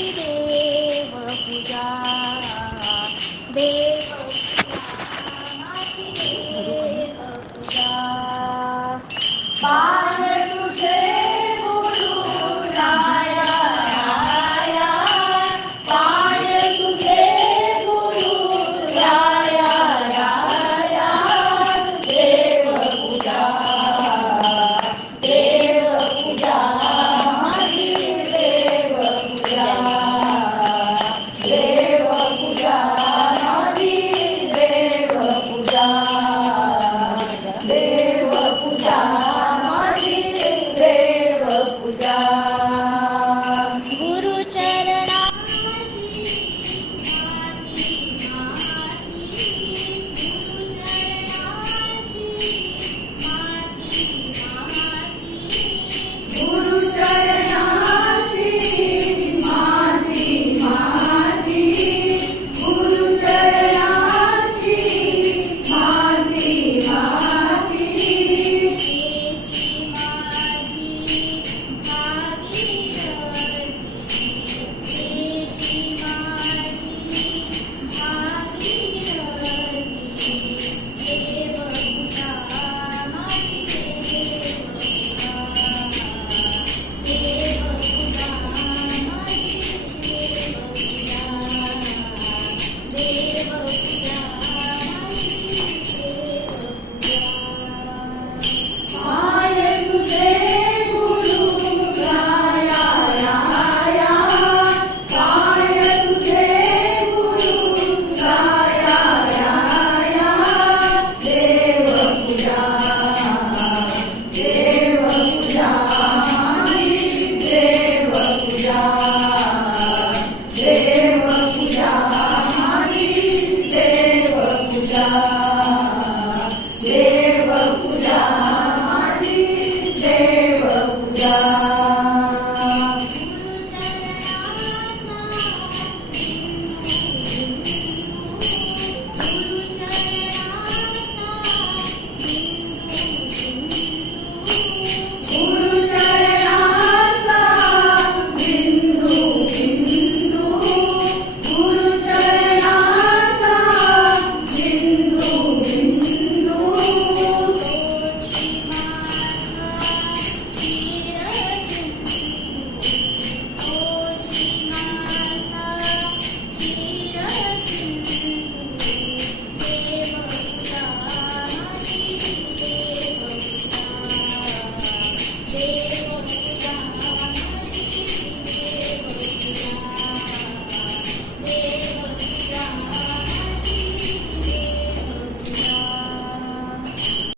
देव पूजा देव